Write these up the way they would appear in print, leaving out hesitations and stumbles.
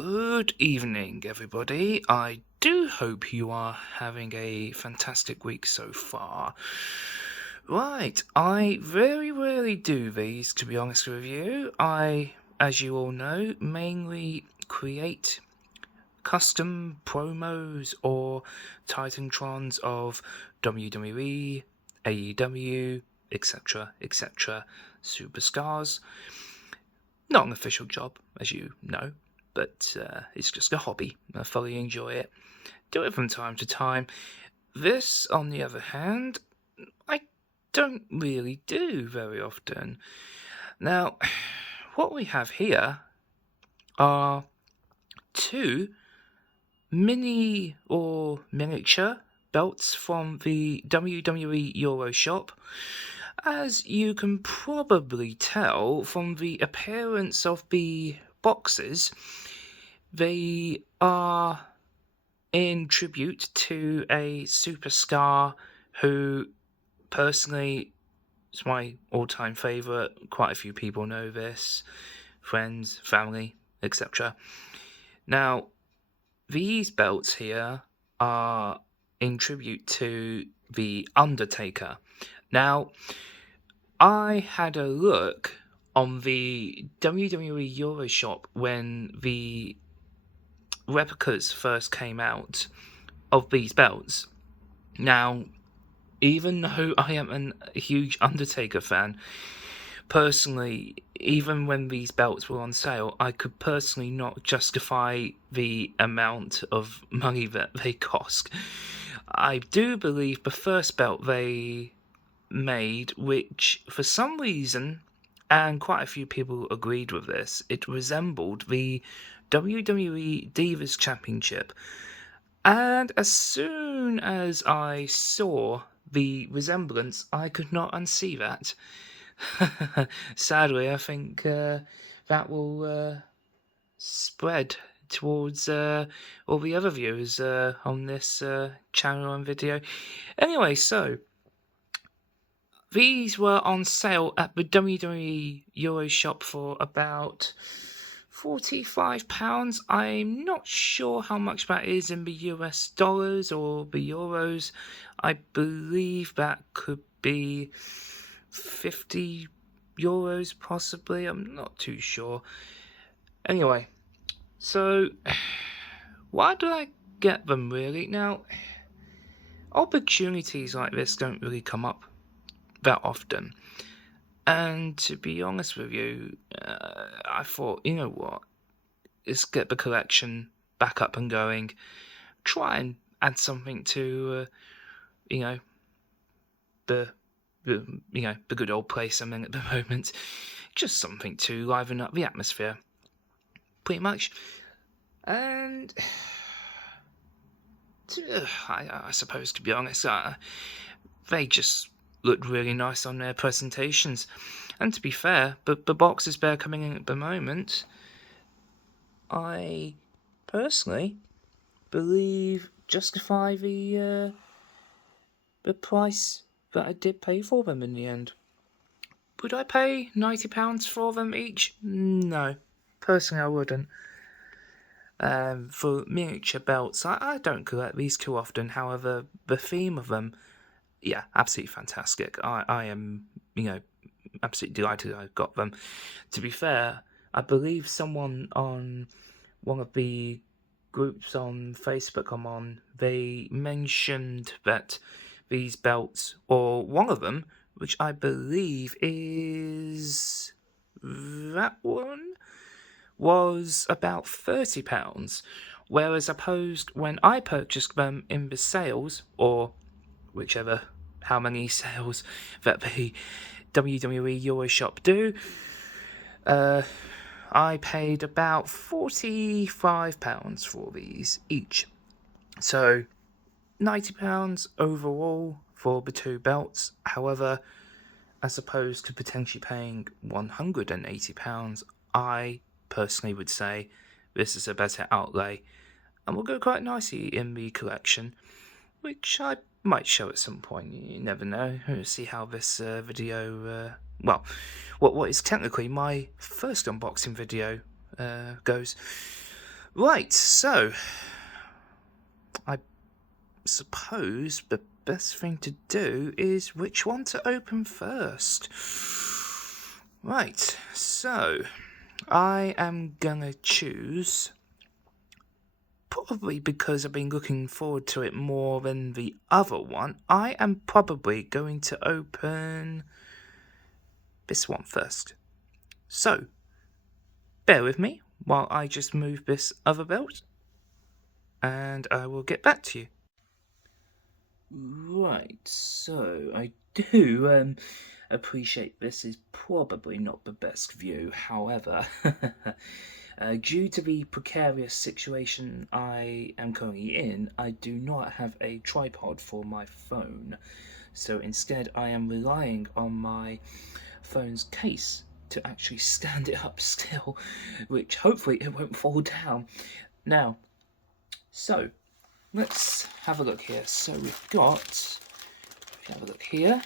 Good evening, everybody. I do hope you are having a fantastic week so far. Right, I very rarely do these, to be honest with you. I, as you all know, mainly create custom promos or Titantrons of WWE, AEW, etc., etc. superstars. Not an official job, as you know, but it's just a hobby. I thoroughly enjoy it. Do it from time to time. This, on the other hand, I don't really do very often. Now, what we have here are two mini or miniature belts from the WWE Euroshop. As you can probably tell from the appearance of the boxes, they are in tribute to a superstar who, personally, is my all-time favourite. Quite a few people know this. Friends, family, etc. Now, these belts here are in tribute to the Undertaker. Now, I had a look on the WWE Euroshop when the replicas first came out of these belts. Now, even though I am a huge Undertaker fan, personally, even when these belts were on sale, I could personally not justify the amount of money that they cost. I do believe the first belt they made, which for some reason, and quite a few people agreed with this, it resembled the WWE Divas Championship. And as soon as I saw the resemblance, I could not unsee that. Sadly, I think that will spread towards all the other viewers on this channel and video. Anyway, so these were on sale at the WWE Euroshop for about £45. I'm not sure how much that is in the US dollars or the euros. I believe that could be €50 possibly. I'm not too sure. Anyway, so why do I get them really? Now, opportunities like this don't really come up that often. And to be honest with you, I thought, you know what? Let's get the collection back up and going. Try and add something to, the good old place I'm in at the moment. Just something to liven up the atmosphere. Pretty much. And I suppose, to be honest, they just looked really nice on their presentations. And to be fair, the boxes they're coming in at the moment, I personally believe justify the price that I did pay for them in the end. Would I pay £90 for them each? No. Personally, I wouldn't. For miniature belts, I don't collect these too often. However, the theme of them, yeah, absolutely fantastic. I am, absolutely delighted I got them. To be fair, I believe someone on one of the groups on Facebook I'm on, they mentioned that these belts, or one of them, which I believe is that one, was about £30, whereas opposed when I purchased them in the sales, or whichever, how many sales that the WWE Euroshop do, I paid about £45 for these each. So £90 overall for the two belts. However, as opposed to potentially paying £180, I personally would say this is a better outlay and will go quite nicely in the collection, which I might show at some point. You never know. We'll see how this video, what is technically my first unboxing video goes. Right, so I suppose the best thing to do is which one to open first. Right, so I am gonna choose, probably because I've been looking forward to it more than the other one, I am probably going to open this one first. So, bear with me while I just move this other belt, and I will get back to you. Right, so I do appreciate this is probably not the best view. However, due to the precarious situation I am currently in, I do not have a tripod for my phone. So instead, I am relying on my phone's case to actually stand it up still, which hopefully it won't fall down. Now, so let's have a look here. So we've got, if you have a look here.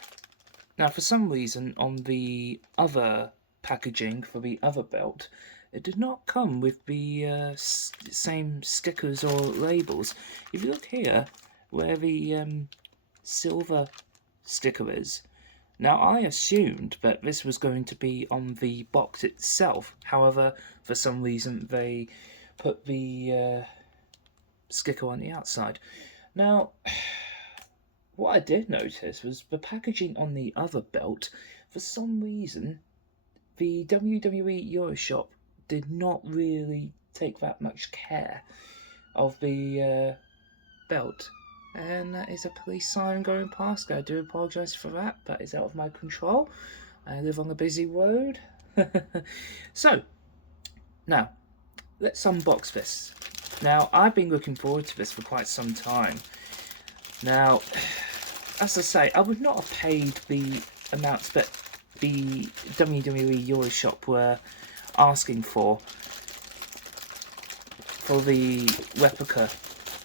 Now, for some reason, on the other packaging for the other belt, it did not come with the same stickers or labels. If you look here, where the silver sticker is, now I assumed that this was going to be on the box itself. However, for some reason, they put the sticker on the outside. Now, what I did notice was the packaging on the other belt. For some reason, the WWE Euroshop did not really take that much care of the belt. And that is a police siren going past. I do apologise for that. That is out of my control. I live on a busy road. So, now, let's unbox this. Now, I've been looking forward to this for quite some time. Now, as I say, I would not have paid the amounts that the WWE Euroshop were asking for the replica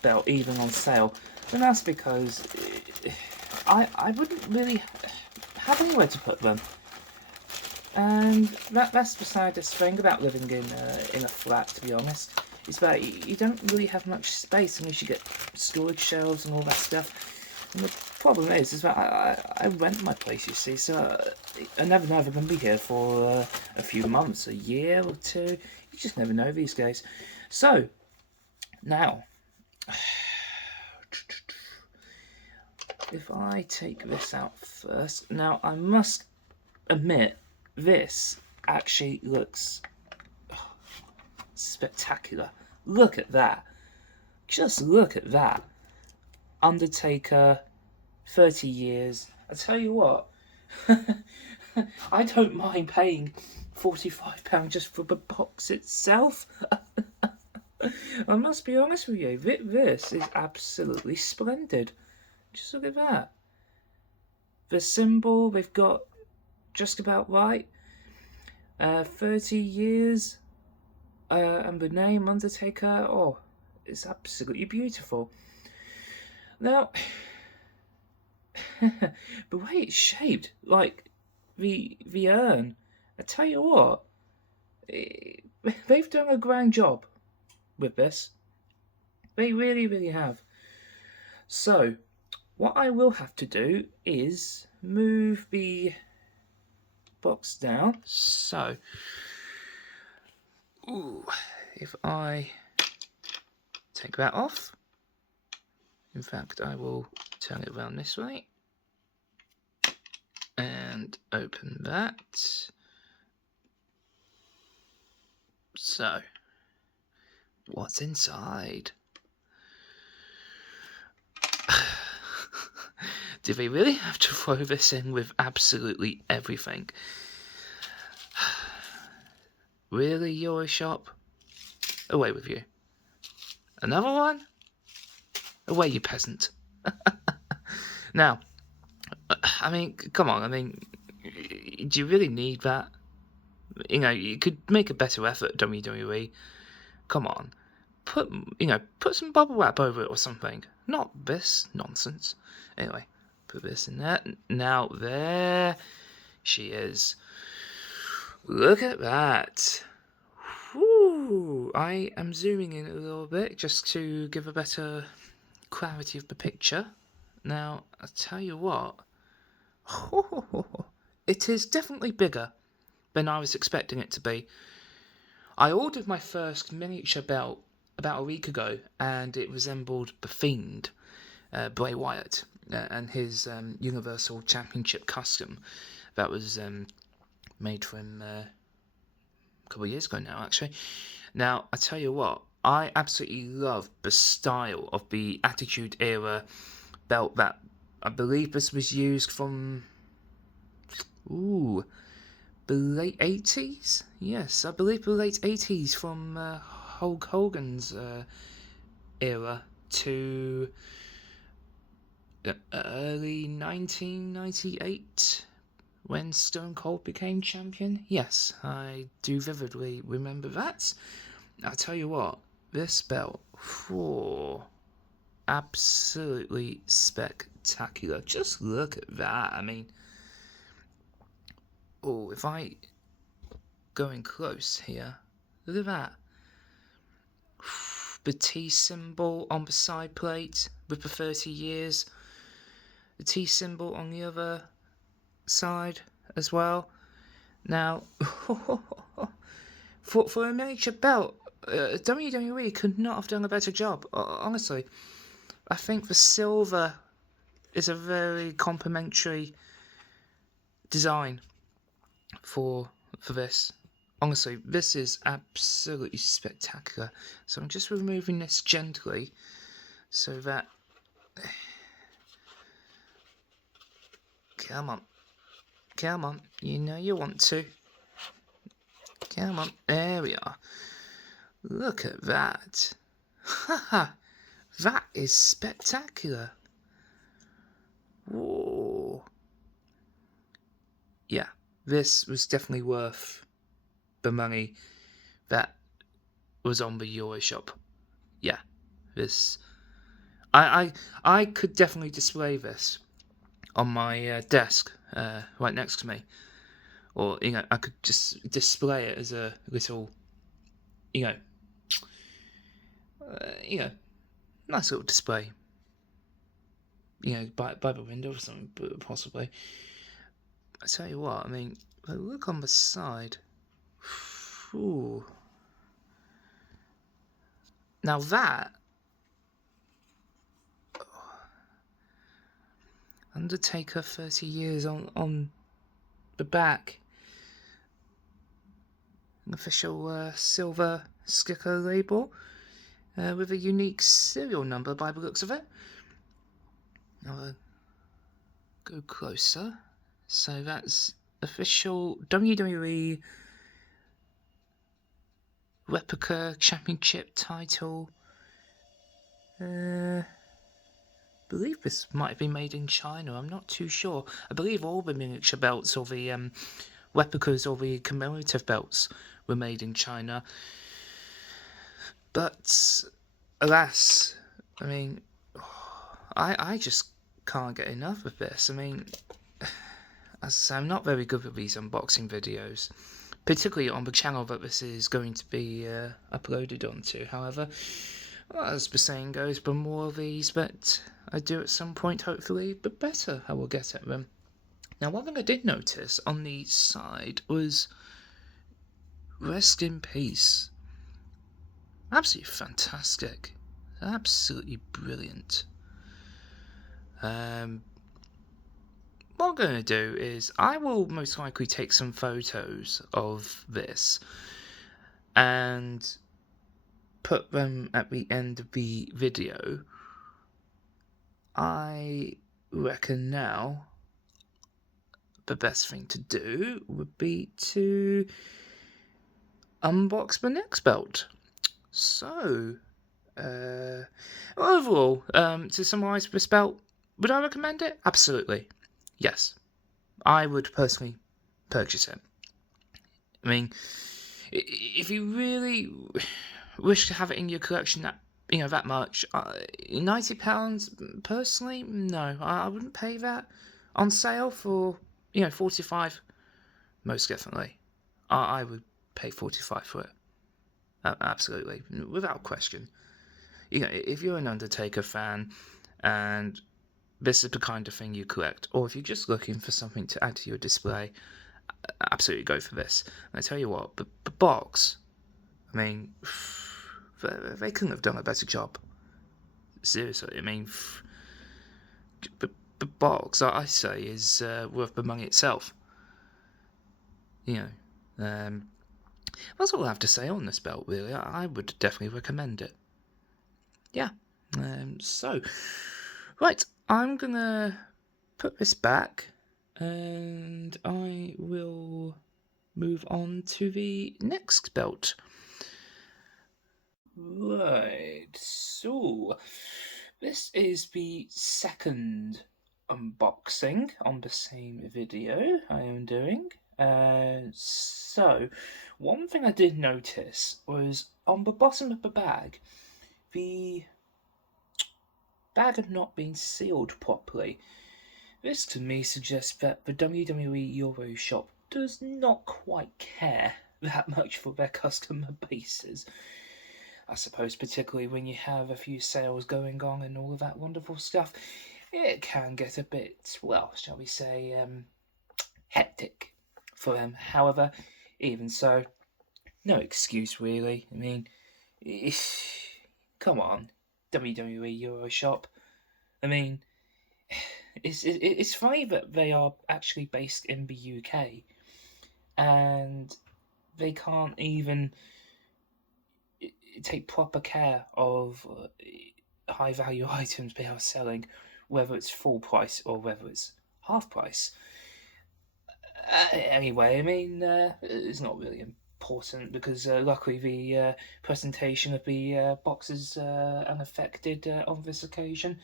belt, even on sale. And that's because I wouldn't really have anywhere to put them. And that's beside this thing about living in a flat, to be honest. Is that you don't really have much space unless you get storage shelves and all that stuff. And the problem is that I rent my place, you see, so I never know if I'm going to be here for a few months, a year or two. You just never know these days. So, now, if I take this out first, now I must admit, this actually looks spectacular. Look at that. Just look at that. Undertaker, 30 years. I tell you what, I don't mind paying £45 just for the box itself. I must be honest with you, this is absolutely splendid. Just look at that. The symbol they've got just about right. 30 years. And the name Undertaker. Oh, it's absolutely beautiful. Now, the way it's shaped, like the urn, I tell you what, they've done a grand job with this. They really, really have. So, what I will have to do is move the box down. So, if I take that off, in fact, I will turn it around this way and open that. So, what's inside? Do they really have to throw this in with absolutely everything? Really, Euroshop? Away with you. Another one? Away, you peasant. Now, I mean, come on, I mean, do you really need that? You know, you could make a better effort, WWE. Come on. Put some bubble wrap over it or something. Not this nonsense. Anyway, put this in there. Now, there she is. Look at that. Whew. Ooh, I am zooming in a little bit just to give a better clarity of the picture. Now, I'll tell you what, it is definitely bigger than I was expecting it to be. I ordered my first miniature belt about a week ago, and it resembled the Fiend, Bray Wyatt, and his Universal Championship custom that was made for him a couple of years ago now, actually. Now, I tell you what, I absolutely love the style of the Attitude Era belt that I believe this was used from the late 80s? Yes, I believe the late 80s from Hulk Hogan's era to early 1998 when Stone Cold became champion. Yes, I do vividly remember that. I'll tell you what, this belt, absolutely spectacular. Just look at that. I mean, if I go in close here, look at that. The T symbol on the side plate with the 30 years. The T symbol on the other side as well. Now, for a miniature belt, WWE could not have done a better job. Honestly, I think the silver is a very complimentary design for this. Honestly, this is absolutely spectacular. So I'm just removing this gently so that... Come on, you know you want to. Come on, there we are. Look at that. Haha, that is spectacular. Whoa. Yeah, this was definitely worth the money that was on the Euroshop. Yeah, this... I could definitely display this on my desk right next to me. Or, I could just display it as a little, nice little display. By the window or something, possibly. I tell you what, I mean, look on the side. Ooh. Now that... Undertaker 30 years on the back. An official silver sticker label with a unique serial number by the looks of it. Now go closer. So that's official WWE replica championship title. I believe this might have been made in China. I'm not too sure. I believe all the miniature belts or the replicas or the commemorative belts were made in China. But alas, I mean, I just can't get enough of this. I mean, as I say, I'm not very good with these unboxing videos, particularly on the channel that this is going to be uploaded onto. However, as the saying goes, the more of these that I do at some point, hopefully, the better I will get at them. Now, one thing I did notice on the side was "Rest in Peace." Absolutely fantastic. Absolutely brilliant. What I'm going to do is I will most likely take some photos of this and put them at the end of the video. I reckon now the best thing to do would be to unbox the next belt. So, overall, to summarise this belt, would I recommend it? Absolutely. Yes. I would personally purchase it. I mean, if you really wish to have it in your collection that much, £90, personally, no. I wouldn't pay that. On sale for, £45, most definitely. I would pay £45 for it. Absolutely, without question. You know, if you're an Undertaker fan and this is the kind of thing you collect, or if you're just looking for something to add to your display, absolutely go for this. And I tell you what, the box, I mean, they couldn't have done a better job. Seriously, I mean, the box, I say, is worth the money itself. You know, that's all I have to say on this belt, really. I would definitely recommend it. Yeah. So, right, I'm gonna put this back, and I will move on to the next belt. Right, so this is the second unboxing on the same video I am doing. So, one thing I did notice was on the bottom of the bag, the bag had not been sealed properly. This to me suggests that the WWE Euroshop does not quite care that much for their customer bases. I suppose particularly when you have a few sales going on and all of that wonderful stuff, it can get a bit, well, shall we say, hectic for them. However, even so, no excuse really. I mean, come on, WWE Euroshop. I mean, it's funny that they are actually based in the UK and they can't even take proper care of high value items they are selling, whether it's full price or whether it's half price. Anyway, I mean, it's not really important because luckily the presentation of the box is unaffected on this occasion.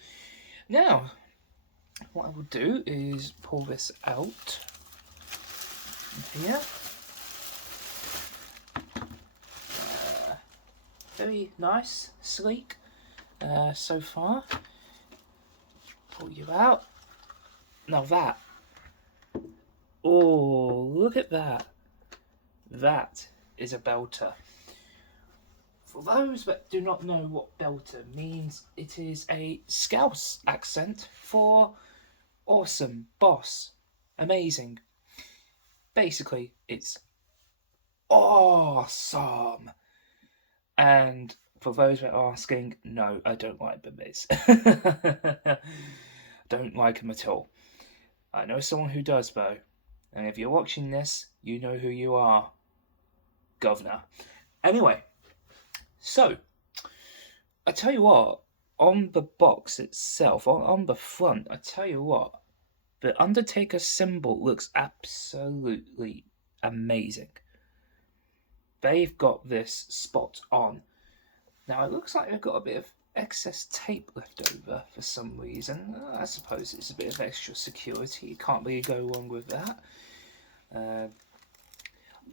Now, what I will do is pull this out here. Very nice, sleek so far. Pull you out. Now that. Oh, look at that. That is a belter. For those that do not know what belter means, it is a Scouse accent for awesome, boss, amazing. Basically, it's awesome. And for those that are asking, no, I don't like the Miz. Don't like him at all. I know someone who does, though. And if you're watching this, you know who you are. Governor. Anyway, so, I tell you what, on the box itself, on the front, I tell you what, the Undertaker symbol looks absolutely amazing. They've got this spot on. Now, it looks like they've got a bit of excess tape left over for some reason. I suppose it's a bit of extra security. You can't really go wrong with that.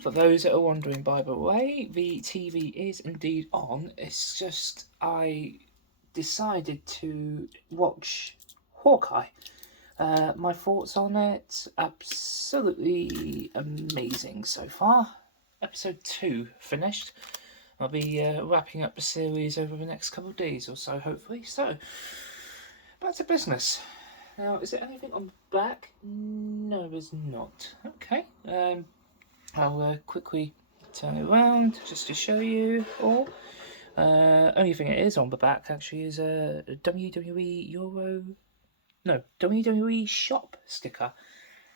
For those that are wondering, by the way, the TV is indeed on. It's just I decided to watch Hawkeye. My thoughts on it, absolutely amazing so far. Episode 2 finished. I'll be wrapping up the series over the next couple of days or so, hopefully. So, back to business. Now, is there anything on the back? No, there's not. Okay. I'll quickly turn it around just to show you all. Only thing it is on the back actually is a WWE Shop sticker.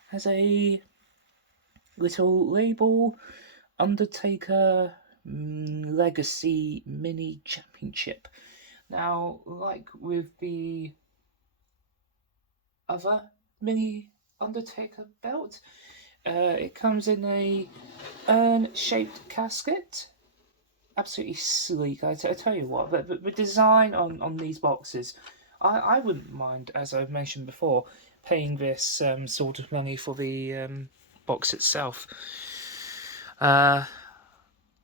Has a little label, Undertaker Legacy Mini Championship. Now, like with the other mini Undertaker belt, it comes in a urn-shaped casket. Absolutely sleek. I tell you what, the design on these boxes, I wouldn't mind, as I've mentioned before, paying this sort of money for the box itself.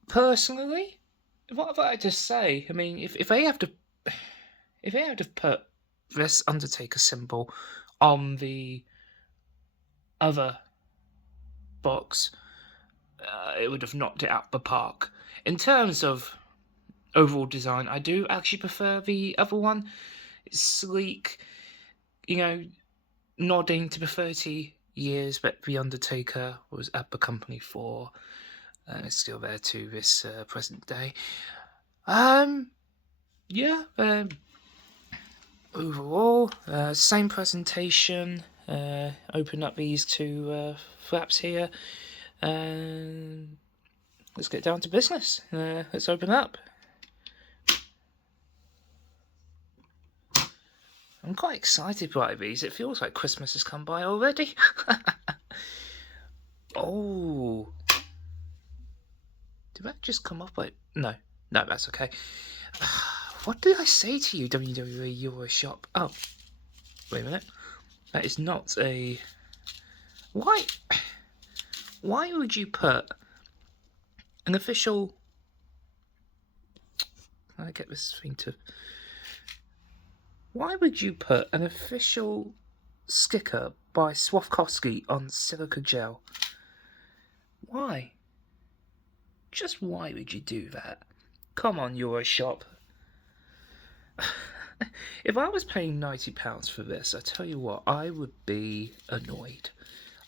Personally, what I just say? I mean, if they have to put this Undertaker symbol on the other box, it would have knocked it out the park. in terms of overall design, I do actually prefer the other one. It's sleek, nodding to the 30 years that The Undertaker was at the company for, and it's still there to this present day. Yeah, overall, same presentation. Open up these two flaps here, and let's get down to business. Let's open up. I'm quite excited by these. It feels like Christmas has come by already. Oh. Did that just come up like... No, that's okay. What did I say to you, WWE Euroshop? Oh, wait a minute. That is not a... Why would you put an official... Can I get this thing to... Why would you put an official sticker by Swarovski on silica gel? Why? Just why would you do that? Come on, Euroshop. If I was paying £90 for this, I tell you what, I would be annoyed.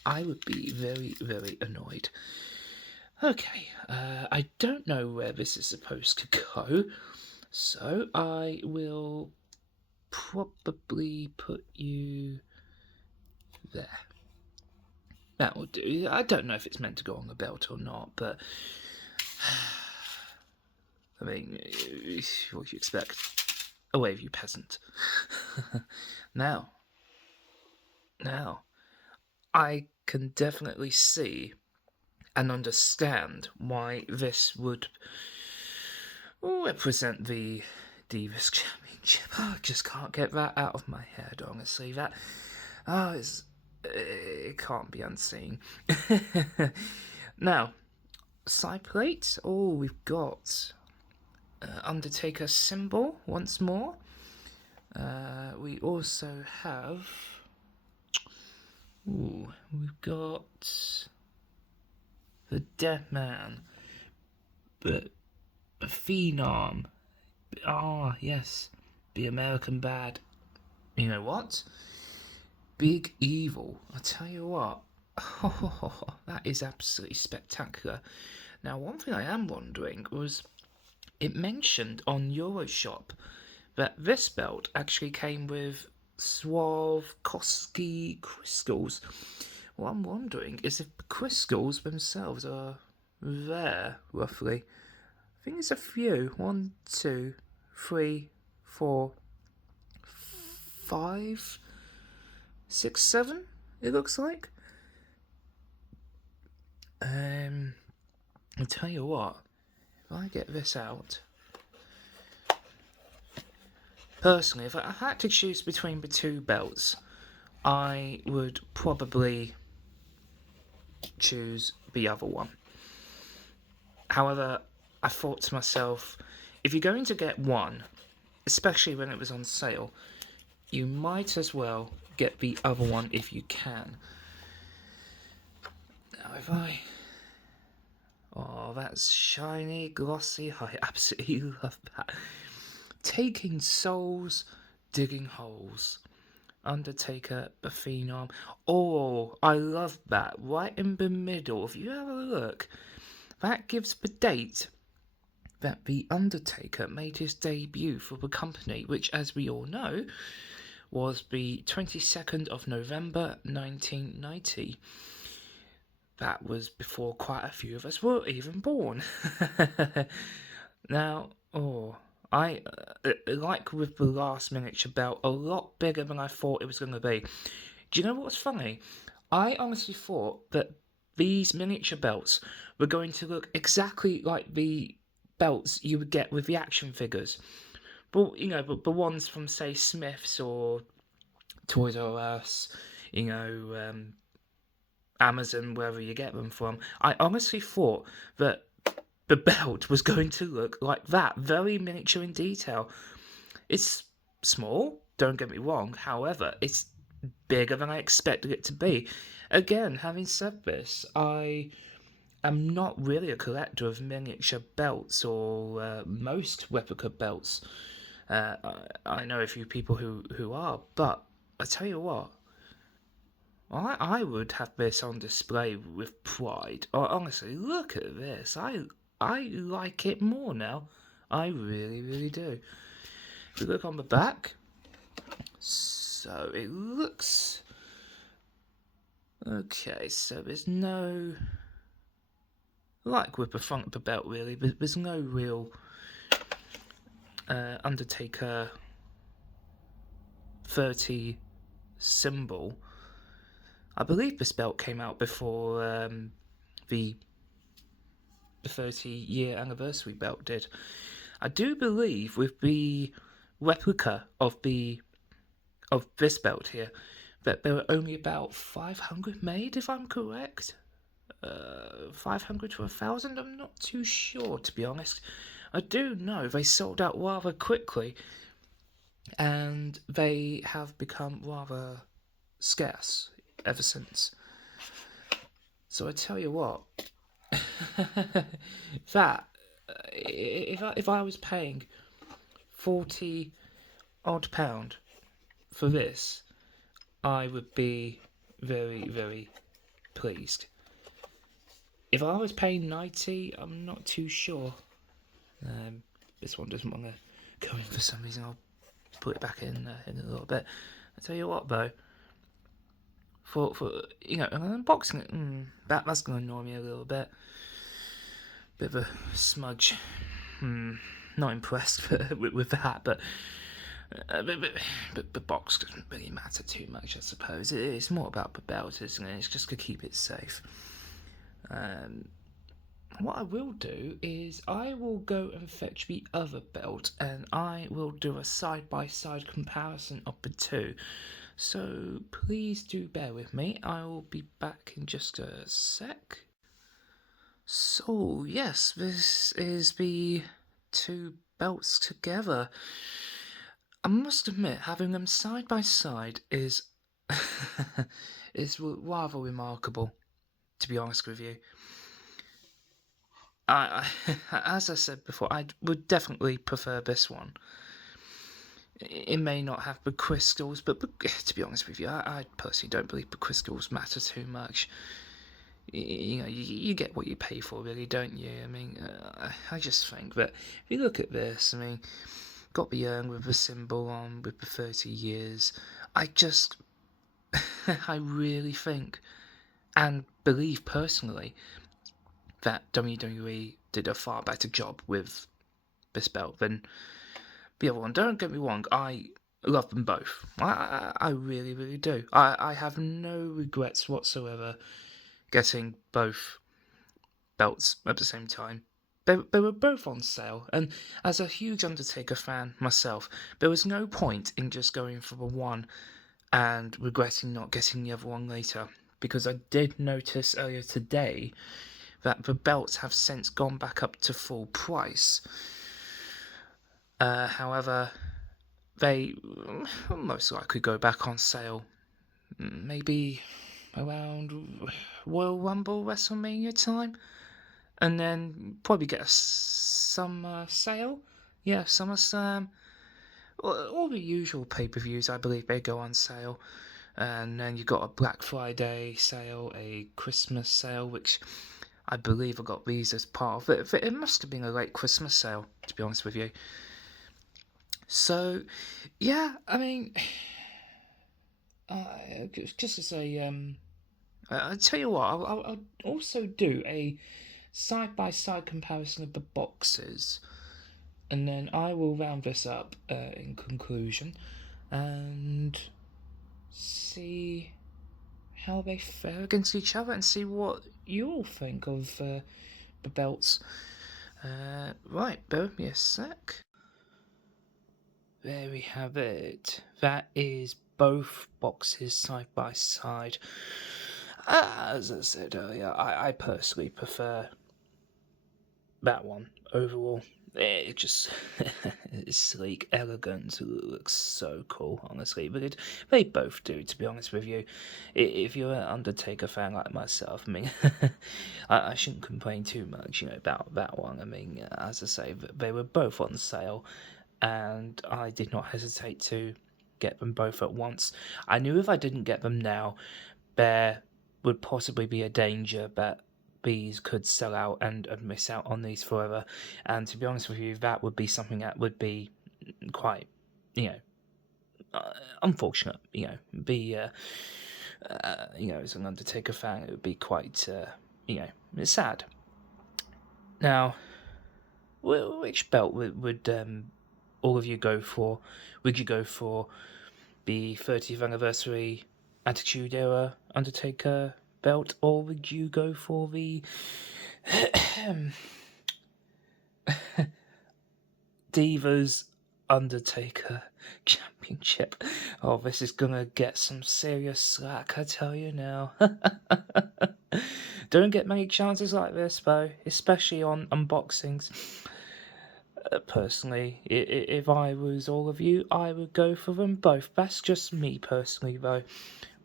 I would be very, very annoyed. Okay, I don't know where this is supposed to go, so I will probably put you there. That will do. I don't know if it's meant to go on the belt or not, but I mean, what do you expect? Away with you, peasant. Now, I can definitely see and understand why this would represent the Divas Championship. I just can't get that out of my head, honestly. That, it can't be unseen. Now, side plate. Oh, we've got Undertaker symbol once more. We also have... we've got the Dead Man, but a Phenom. Yes, the American Bad. You know what? Big Evil. I tell you what. That is absolutely spectacular. Now, one thing I am wondering was, it mentioned on Euroshop that this belt actually came with Swarovski crystals. What I'm wondering is if the crystals themselves are there, roughly. I think it's a few. 1, 2, 3, 4, 5, 6, 7, it looks like. I'll tell you what, if I get this out... Personally, if I had to choose between the two belts, I would probably choose the other one. However, I thought to myself, if you're going to get one, especially when it was on sale, you might as well get the other one if you can. Now, if I... Oh, that's shiny, glossy. I absolutely love that. Taking souls, digging holes. Undertaker, the Phenom. Oh, I love that. Right in the middle. If you have a look, that gives the date that the Undertaker made his debut for the company, which, as we all know, was the 22nd of November 1990. That was before quite a few of us were even born. Now, I, like with the last miniature belt, a lot bigger than I thought it was going to be. Do you know what's funny? I honestly thought that these miniature belts were going to look exactly like the belts you would get with the action figures. But, the ones from, say, Smith's or Toys R Us, Amazon, wherever you get them from. I honestly thought that the belt was going to look like that, very miniature in detail. It's small, don't get me wrong, however, it's bigger than I expected it to be. Again, having said this, I am not really a collector of miniature belts or most replica belts. I know a few people who are, but I tell you what, I would have this on display with pride. Honestly, look at this. I like it more now. I really, really do. If you look on the back, so it looks okay. So there's no, like with the front of the belt, really. There's no real Undertaker 30 symbol. I believe this belt came out before the 30-year anniversary belt did. I do believe with the replica of this belt here that there were only about 500 made, if I'm correct. 500 to 1,000, I'm not too sure, to be honest. I do know they sold out rather quickly, and they have become rather scarce ever since. So I tell you what, that if I was paying £40 odd for this, I would be very, very pleased. If I was paying 90, I'm not too sure. This one doesn't want to go in for some reason. I'll put it back in a little bit. I tell you what, though, for unboxing it, that's going to annoy me a little bit. Bit of a smudge. Not impressed with that, but the box doesn't really matter too much, I suppose. It's more about the belt, isn't it? It's just to keep it safe. What I will do is I will go and fetch the other belt, and I will do a side-by-side comparison of the two. So please do bear with me. I will be back in just a sec. So yes, this is the two belts together. I must admit, having them side by side is is rather remarkable, to be honest with you. As I said before, I would definitely prefer this one. It may not have the crystals, but to be honest with you, I personally don't believe the crystals matter too much. You get what you pay for, really, don't you? I mean, I just think that if you look at this, I mean, got the urn with the symbol on with the 30 years. I really think and believe personally that WWE did a far better job with this belt than the other one. Don't get me wrong, I love them both. I really, really do. I have no regrets whatsoever getting both belts at the same time. They were both on sale, and as a huge Undertaker fan myself, there was no point in just going for the one and regretting not getting the other one later, because I did notice earlier today that the belts have since gone back up to full price. However, they will most likely go back on sale maybe around Royal Rumble, WrestleMania time, and then probably get a summer sale. Yeah, SummerSlam. All the usual pay-per-views, I believe, they go on sale. And then you got a Black Friday sale, a Christmas sale, which I believe I got these as part of it. It must have been a late Christmas sale, to be honest with you. So, yeah, I mean, just to say, I'll tell you what, I'll also do a side-by-side comparison of the boxes, and then I will round this up in conclusion and see how they fare against each other and see what you all think of the belts. Right, bear with me a sec. There we have it. That is both boxes side by side. As I said earlier, I personally prefer that one overall. It just it's sleek, elegant, looks so cool, honestly. But they both do, to be honest with you. If you're an Undertaker fan like myself, I mean, I shouldn't complain too much, about that one. I mean, as I say, they were both on sale, and I did not hesitate to get them both at once. I knew if I didn't get them now, there would possibly be a danger that these could sell out and miss out on these forever. And to be honest with you, that would be something that would be quite, you know, unfortunate. Be as an Undertaker fan, it would be quite, it's sad. Now, which belt would all of you go for? Would you go for the 30th anniversary Attitude Era Undertaker belt, or would you go for the Divas Undertaker Championship? Oh, this is gonna get some serious slack, I tell you now. Don't get many chances like this, though, especially on unboxings. Personally, if I was all of you, I would go for them both. That's just me personally, though.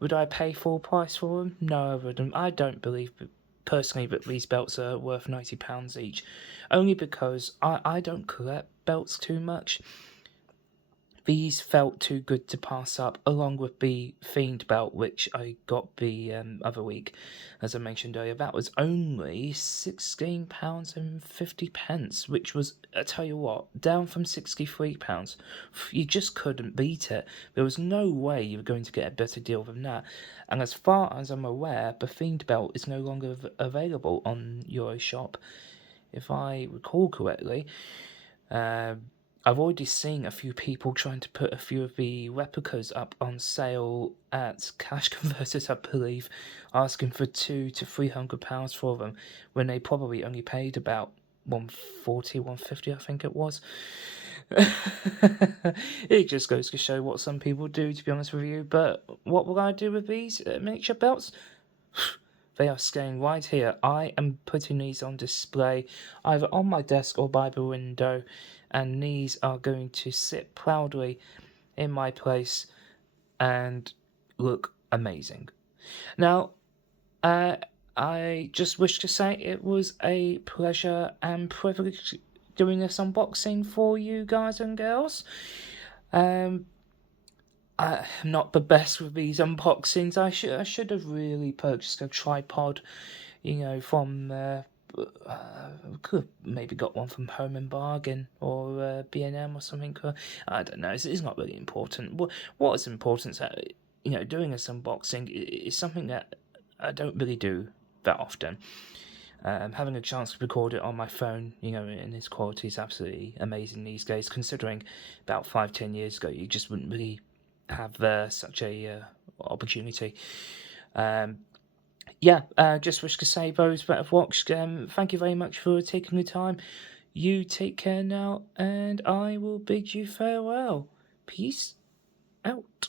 Would I pay full price for them? No, I wouldn't. I don't believe personally that these belts are worth £90 each, only because I don't collect belts too much. These felt too good to pass up, along with the Fiend belt, which I got the other week, as I mentioned earlier. That was only £16.50, which was, I tell you what, down from £63. You just couldn't beat it. There was no way you were going to get a better deal than that. And as far as I'm aware, the Fiend belt is no longer available on Euroshop, if I recall correctly. I've already seen a few people trying to put a few of the replicas up on sale at Cash Converters, I believe, asking for £200 to £300 for them, when they probably only paid about £140, £150, I think it was. It just goes to show what some people do, to be honest with you. But what will I do with these miniature belts? They are staying right here. I am putting these on display, either on my desk or by the window, and these are going to sit proudly in my place and look amazing. Now, I just wish to say it was a pleasure and privilege doing this unboxing for you guys and girls. I'm not the best with these unboxings. I should have really purchased a tripod, from could have maybe got one from Home and Bargain or B&M or something. I don't know. It's not really important. What is important is that doing this unboxing is something that I don't really do that often. Having a chance to record it on my phone, and its quality is absolutely amazing these days. Considering about 5-10 years ago, you just wouldn't really have such a opportunity. Just wish to say, those that have watched, thank you very much for taking the time. You take care now, and I will bid you farewell. Peace out.